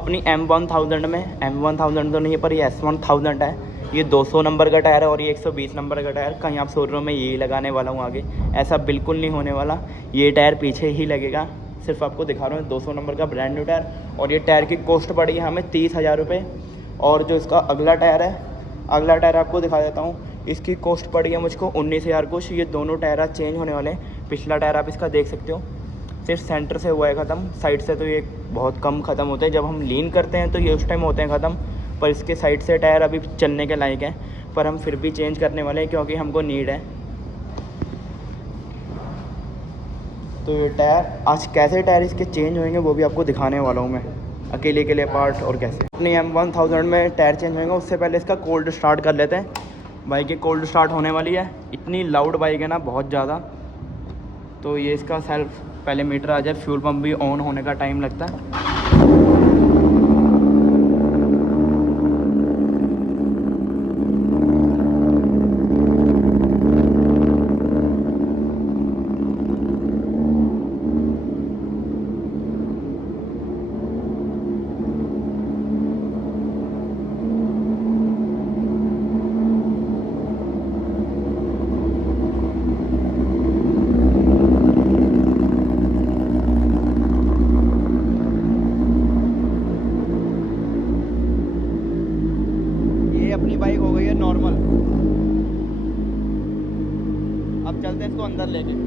अपनी M1000 में, M1000 तो नहीं है पर ये S1000 है। ये 200 नंबर का टायर है और ये 120 नंबर का टायर। कहीं आप सोच रहे हो मैं यही लगाने वाला हूँ आगे, ऐसा बिल्कुल नहीं होने वाला। ये टायर पीछे ही लगेगा, सिर्फ आपको दिखा रहा हूँ। 200 नंबर का ब्रांड न्यू टायर, और ये टायर की कॉस्ट पड़ी है हमें 30,000 रुपये। और जो इसका अगला टायर है, अगला टायर आपको दिखा देता हूँ, इसकी कॉस्ट पड़ी है मुझको 19,000 कुछ। ये दोनों टायर आज चेंज होने वाले हैं। पिछला टायर आप इसका देख सकते हो, सिर्फ सेंटर से हुआ है ख़त्म, साइड से तो ये बहुत कम ख़त्म होते हैं। जब हम लीन करते हैं तो ये उस टाइम होते हैं ख़त्म, पर इसके साइड से टायर अभी चलने के लायक हैं। पर हम फिर भी चेंज करने वाले हैं क्योंकि हमको नीड है। तो ये टायर आज कैसे टायर इसके चेंज होंगे वो भी आपको दिखाने वाला हूँ मैं, अकेले के लिए पार्ट और कैसे। अपनी M1000 में टायर चेंज होंगे, उससे पहले इसका कोल्ड स्टार्ट कर लेते हैं। बाइक की कोल्ड स्टार्ट होने वाली है। इतनी लाउड बाइक है ना, बहुत ज़्यादा। तो ये इसका सेल्फ पहले मीटर आ जाए, फ्यूल पंप भी ऑन होने का टाइम लगता है। अपनी बाइक हो गई है नॉर्मल। अब चलते हैं इसको अंदर लेके।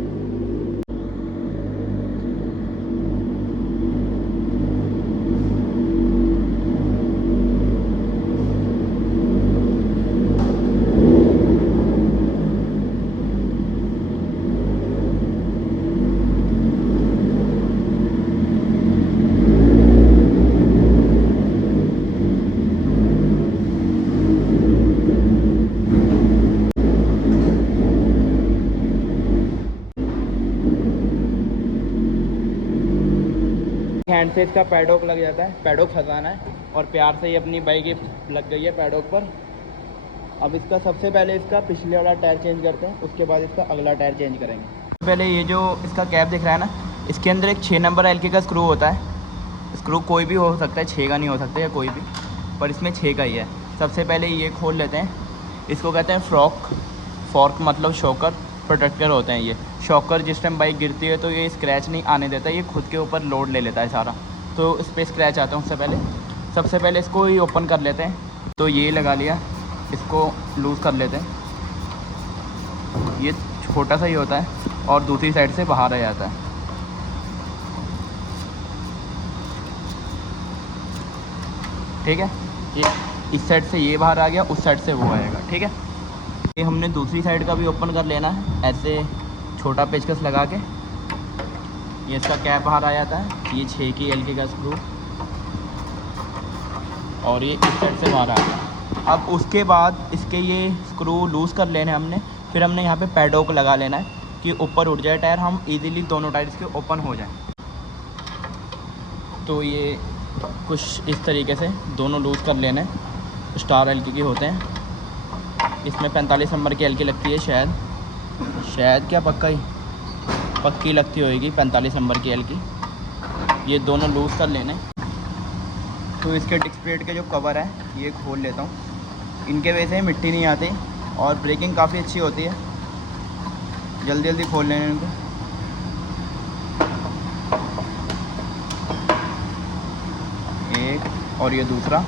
हैंड से इसका पैडॉक लग जाता है, पैडॉक फंसाना है और प्यार से ही अपनी बाइक लग गई है पैडॉक पर। अब इसका सबसे पहले इसका पिछले वाला टायर चेंज करते हैं, उसके बाद इसका अगला टायर चेंज करेंगे। पहले ये जो इसका कैप दिख रहा है ना, इसके अंदर एक 6 नंबर एलके का स्क्रू होता है। स्क्रू कोई भी हो सकता है, 6 का नहीं हो सकता या कोई भी, पर इसमें 6 का ही है। सबसे पहले ये खोल लेते हैं, इसको कहते हैं फॉर्क मतलब शॉकर प्रोटेक्टर होते हैं। ये शॉकर जिस टाइम बाइक गिरती है तो ये स्क्रैच नहीं आने देता, ये खुद के ऊपर लोड ले लेता है सारा, तो इस पर स्क्रैच आता है। सबसे पहले इसको ही ओपन कर लेते हैं। तो ये लगा लिया, इसको लूज़ कर लेते हैं। ये छोटा सा ही होता है और दूसरी साइड से बाहर आ जाता है। ठीक है, ये इस साइड से ये बाहर आ गया, उस साइड से वो आएगा। ठीक है, ये हमने दूसरी साइड का भी ओपन कर लेना है, ऐसे छोटा पेचकस लगा के। ये इसका कैप बाहर आ जाता है, ये 6 की एलके का स्क्रू, और ये इस साइड से बाहर आ गया। अब उसके बाद इसके ये स्क्रू लूज़ कर लेने हमने, फिर हमने यहाँ पे पैडॉक लगा लेना है कि ऊपर उठ जाए टायर, हम इजीली दोनों टायर इसके ओपन हो जाएं। तो ये कुछ इस तरीके से दोनों लूज़ कर लेने। स्टार एलके के होते हैं, इसमें 45 नंबर की एलके लगती है शायद क्या पक्की लगती होएगी 45 नंबर की एलकी। ये दोनों लूज़ कर लेने। तो इसके डिस्क प्लेट के जो कवर है ये खोल लेता हूँ, इनके वजह से मिट्टी नहीं आती और ब्रेकिंग काफ़ी अच्छी होती है। जल्दी खोल लेने इनको। एक और ये दूसरा,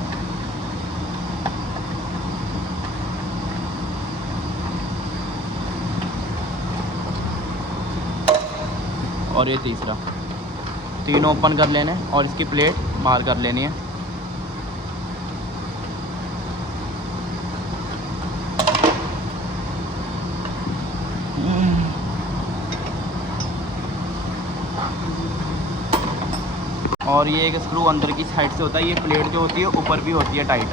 और ये तीसरा, तीनों ओपन कर लेने और इसकी प्लेट बाहर कर लेनी है। और ये एक स्क्रू अंदर की साइड से होता है, ये प्लेट जो होती है ऊपर भी होती है टाइट,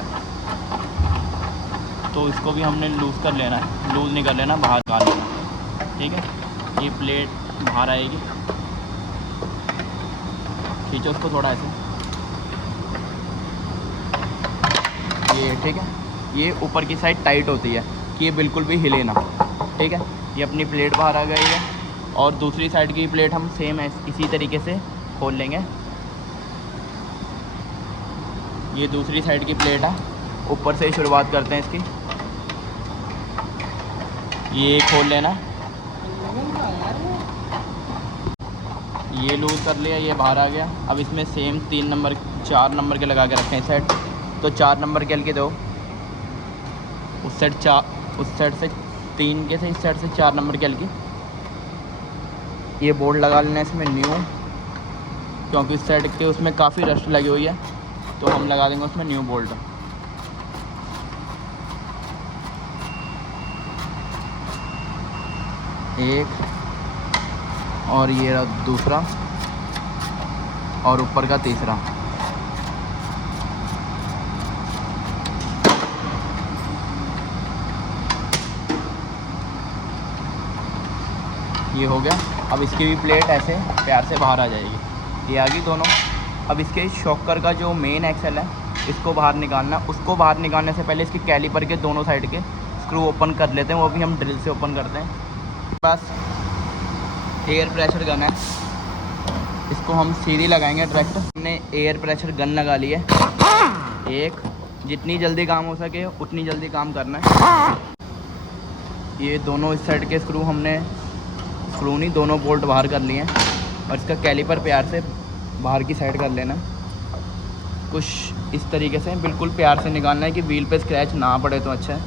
तो इसको भी हमने लूज़ कर लेना है। लूज़ नहीं कर लेना, बाहर निकाल लेना। ठीक है, ये प्लेट बाहर आएगी, खींचो उसको थोड़ा ऐसे, ये ठीक है। ये ऊपर की साइड टाइट होती है कि ये बिल्कुल भी हिले ना। ठीक है, ये अपनी प्लेट बाहर आ गई है और दूसरी साइड की प्लेट हम सेम इसी तरीके से खोल लेंगे। ये दूसरी साइड की प्लेट है, ऊपर से ही शुरुआत करते हैं इसकी। ये खोल लेना, ये लूज़ कर लिया, ये बाहर आ गया। अब इसमें सेम 3 नंबर 4 नंबर के लगा के रखें इस साइड, तो 4 नंबर के दो, उस साइड से 3 के से इस साइड से 4 नंबर के की। ये बोर्ड लगा लेना इसमें न्यू, क्योंकि इस साइड के उसमें काफ़ी रस्ट लगी हुई है, तो हम लगा देंगे उसमें न्यू बोल्ट। एक और ये रहा दूसरा, और ऊपर का तीसरा। ये हो गया। अब इसकी भी प्लेट ऐसे प्यार से बाहर आ जाएगी, ये आ गई दोनों। अब इसके शॉकर का जो मेन एक्सल है इसको बाहर निकालना। उसको बाहर निकालने से पहले इसके कैलिपर के दोनों साइड के स्क्रू ओपन कर लेते हैं, वो भी हम ड्रिल से ओपन करते हैं। बस एयर प्रेशर गन है, इसको हम सीधी लगाएंगे डायरेक्ट। हमने एयर प्रेशर गन लगा ली है एक, जितनी जल्दी काम हो सके उतनी जल्दी काम करना है। ये दोनों इस साइड के स्क्रू हमने, स्क्रू नहीं, दोनों बोल्ट बाहर कर लिए हैं, और इसका कैलिपर प्यार से बाहर की साइड कर लेना। कुछ इस तरीके से बिल्कुल प्यार से निकालना है कि व्हील पे स्क्रैच ना पड़े तो अच्छा है।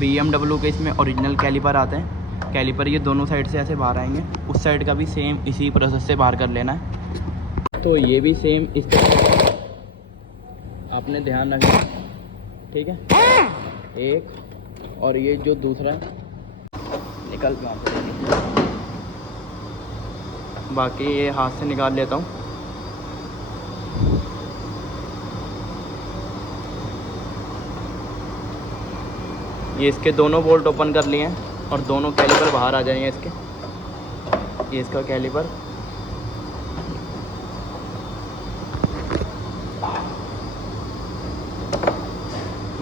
BMW के इसमें ओरिजिनल कैलिपर आते हैं। कैलिपर ये दोनों साइड से ऐसे बाहर आएंगे, उस साइड का भी सेम इसी प्रोसेस से बाहर कर लेना है। तो ये भी सेम इस तरह आपने ध्यान रखना, ठीक है। एक, और ये जो दूसरा निकल वहाँ पे, बाकी ये हाथ से निकाल लेता हूँ। ये इसके दोनों बोल्ट ओपन कर लिए हैं, और दोनों कैलिपर बाहर आ जाएंगे इसके। ये इसका कैलिपर,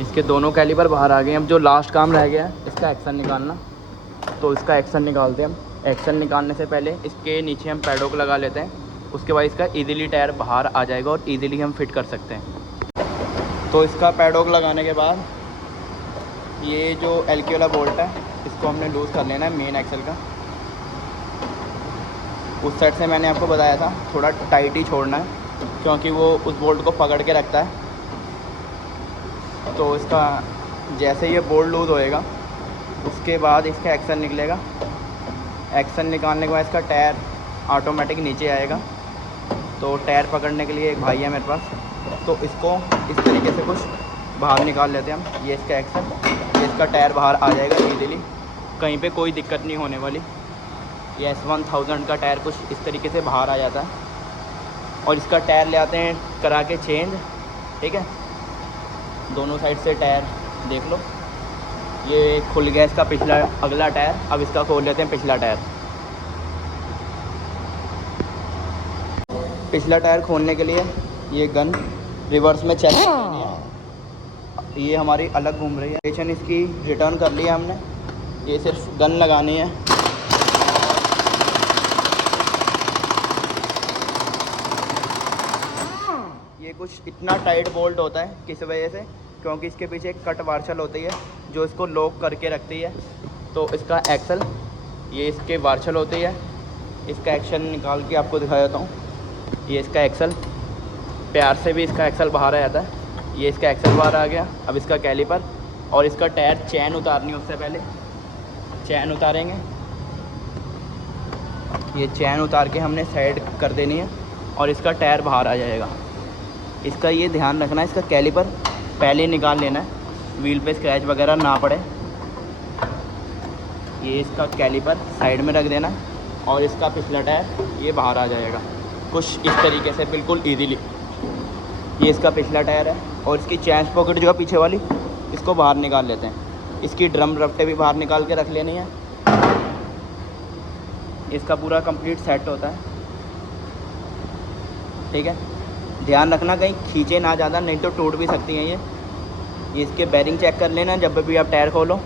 इसके दोनों कैलिपर बाहर आ गए। अब जो लास्ट काम रह गया है इसका एक्शन निकालना, तो इसका एक्शन निकालते हैं हम। एक्शन निकालने से पहले इसके नीचे हम पैडोक लगा लेते हैं, उसके बाद इसका इजीली टायर बाहर आ जाएगा और इजीली हम फिट कर सकते हैं। तो इसका पैडोक लगाने के बाद ये जो LK वाला बोल्ट है इसको हमने लूज़ कर लेना है मेन एक्सल का। उस साइड से मैंने आपको बताया था थोड़ा टाइट ही छोड़ना है, क्योंकि वो उस बोल्ट को पकड़ के रखता है। तो इसका जैसे ये बोल्ट लूज़ होएगा उसके बाद इसका एक्सल निकलेगा। एक्सल निकालने के बाद इसका टायर ऑटोमेटिक नीचे आएगा। तो टायर पकड़ने के लिए एक भाई है मेरे पास, तो इसको इस तरीके से कुछ बाहर निकाल लेते हैं हम। ये इसका एक्सल, ये इसका टायर बाहर आ जाएगा इजीली, कहीं पे कोई दिक्कत नहीं होने वाली। ये S1000 का टायर कुछ इस तरीके से बाहर आ जाता है, और इसका टायर ले आते हैं करा के चेंज, ठीक है। दोनों साइड से टायर देख लो, ये खुल गया इसका पिछला अगला टायर। अब इसका खोल लेते हैं पिछला टायर। पिछला टायर खोलने के लिए ये गन रिवर्स में चेक करनी है। ये हमारी अलग घूम रही है, स्टेशन इसकी रिटर्न कर लिया हमने। ये सिर्फ गन लगानी है। ये कुछ इतना टाइट बोल्ट होता है किस वजह से, क्योंकि इसके पीछे एक कट वार्शल होती है जो इसको लॉक करके रखती है। तो इसका एक्सल, ये इसके वार्शल होती है। इसका एक्शन निकाल के आपको दिखा देता हूँ। ये इसका एक्सल, प्यार से भी इसका एक्सल बाहर आ जाता है। ये इसका एक्सल बाहर आ गया। अब इसका कैलिपर और इसका टायर चैन उतारनी है। उससे पहले चैन उतारेंगे, ये चैन उतार के हमने साइड कर देनी है, और इसका टायर बाहर आ जाएगा। इसका ये ध्यान रखना है, इसका कैलिपर पहले निकाल लेना है, व्हील पे स्क्रैच वगैरह ना पड़े। ये इसका कैलिपर साइड में रख देना, और इसका पिछला टायर ये बाहर आ जाएगा कुछ इस तरीके से बिल्कुल इजीली। ये इसका पिछला टायर है, और इसकी चैन पॉकेट जो है पीछे वाली, इसको बाहर निकाल लेते हैं। इसकी ड्रम रफ्टें भी बाहर निकाल के रख लेनी है। इसका पूरा कंप्लीट सेट होता है, ठीक है। ध्यान रखना कहीं खींचे ना ज़्यादा, नहीं तो टूट भी सकती हैं ये। इसके बेरिंग चेक कर लेना जब भी आप टायर खोलो।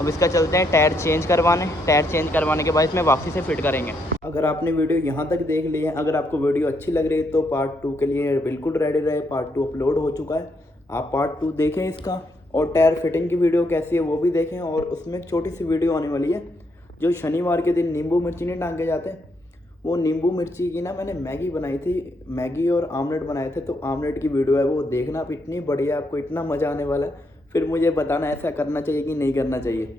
अब इसका चलते हैं टायर चेंज करवाने। टायर चेंज करवाने के बाद इसमें वापसी से फिट करेंगे। अगर आपने वीडियो यहाँ तक देख ली है, अगर आपको वीडियो अच्छी लग रही है तो पार्ट 2 के लिए बिल्कुल रेडी रहे। पार्ट 2 अपलोड हो चुका है, आप पार्ट 2 देखें इसका। और टायर फिटिंग की वीडियो कैसी है वो भी देखें। और उसमें एक छोटी सी वीडियो आने वाली है, जो शनिवार के दिन नींबू मिर्ची नहीं टांगे जाते, वो नींबू मिर्ची की ना मैंने मैगी बनाई थी, मैगी और आमलेट बनाए थे, तो आमलेट की वीडियो है, वो देखना। आप इतनी बढ़िया, आपको इतना मज़ा आने वाला है। फिर मुझे बताना ऐसा करना चाहिए कि नहीं करना चाहिए।